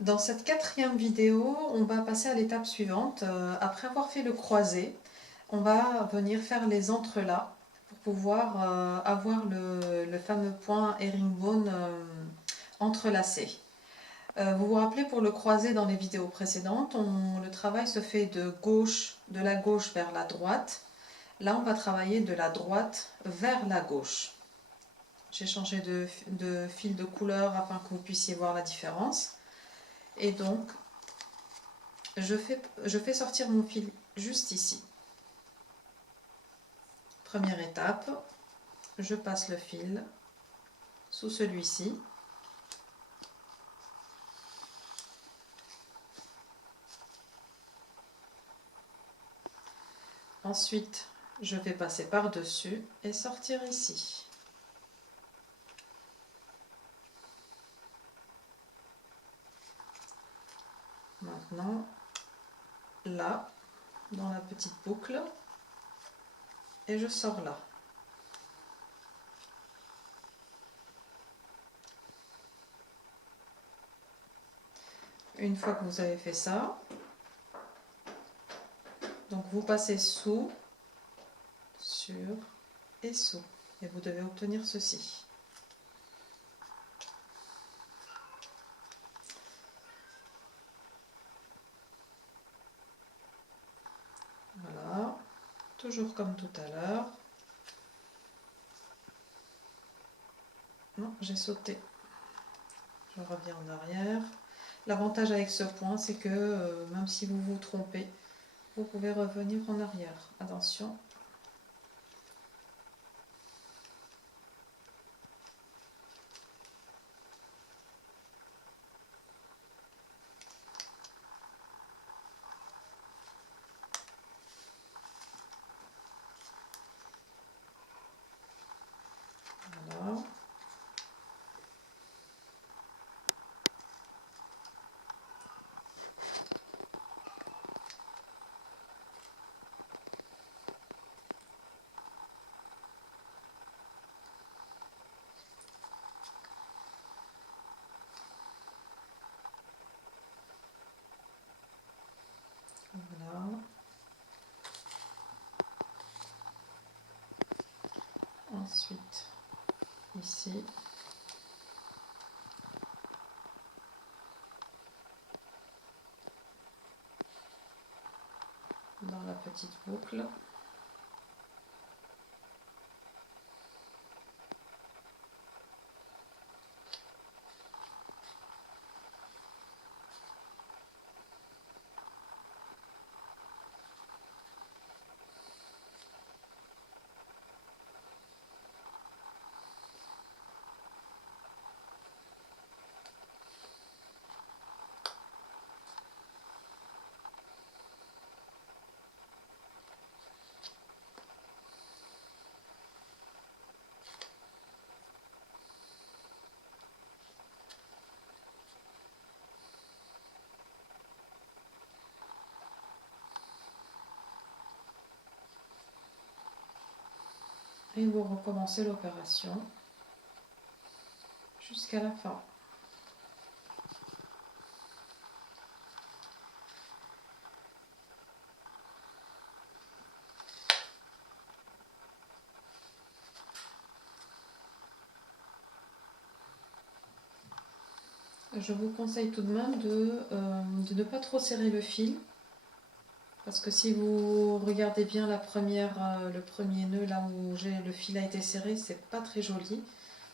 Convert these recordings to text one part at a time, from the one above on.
Dans cette quatrième vidéo, on va passer à l'étape suivante. Après avoir fait le croisé, on va venir faire les entrelacs pour pouvoir avoir le fameux point herringbone entrelacé. Vous vous rappelez, pour le croisé dans les vidéos précédentes, le travail se fait de la gauche vers la droite. Là, on va travailler de la droite vers la gauche. J'ai changé de fil de couleur afin que vous puissiez voir la différence. Et donc, je fais sortir mon fil juste ici. Première étape, je passe le fil sous celui-ci. Ensuite, je vais passer par-dessus et sortir ici. Maintenant, là, dans la petite boucle, et je sors là. Une fois que vous avez fait ça, donc vous passez sous, sur et sous, et vous devez obtenir ceci. Voilà, toujours comme tout à l'heure. Non, j'ai sauté. Je reviens en arrière. L'avantage avec ce point, c'est que même si vous vous trompez, vous pouvez revenir en arrière. Attention. Voilà. Voilà. Ensuite, ici. Dans la petite boucle. Et vous recommencez l'opération jusqu'à la fin. Je vous conseille tout de même de ne pas trop serrer le fil, parce que si vous regardez bien le premier nœud, là où le fil a été serré, c'est pas très joli.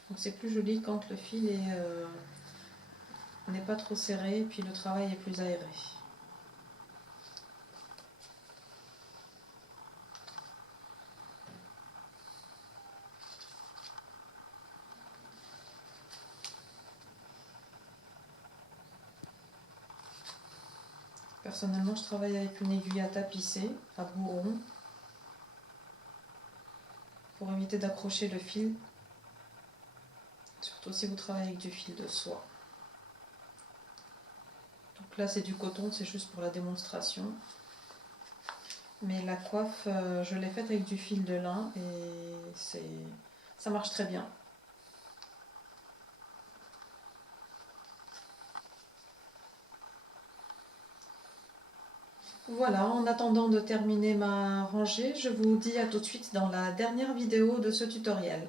Donc c'est plus joli quand le fil n'est pas trop serré et puis le travail est plus aéré. Personnellement, je travaille avec une aiguille à tapisser, à bourron, pour éviter d'accrocher le fil, surtout si vous travaillez avec du fil de soie. Donc là, c'est du coton, c'est juste pour la démonstration. Mais la coiffe, je l'ai faite avec du fil de lin et ça marche très bien. Voilà, en attendant de terminer ma rangée, je vous dis à tout de suite dans la dernière vidéo de ce tutoriel.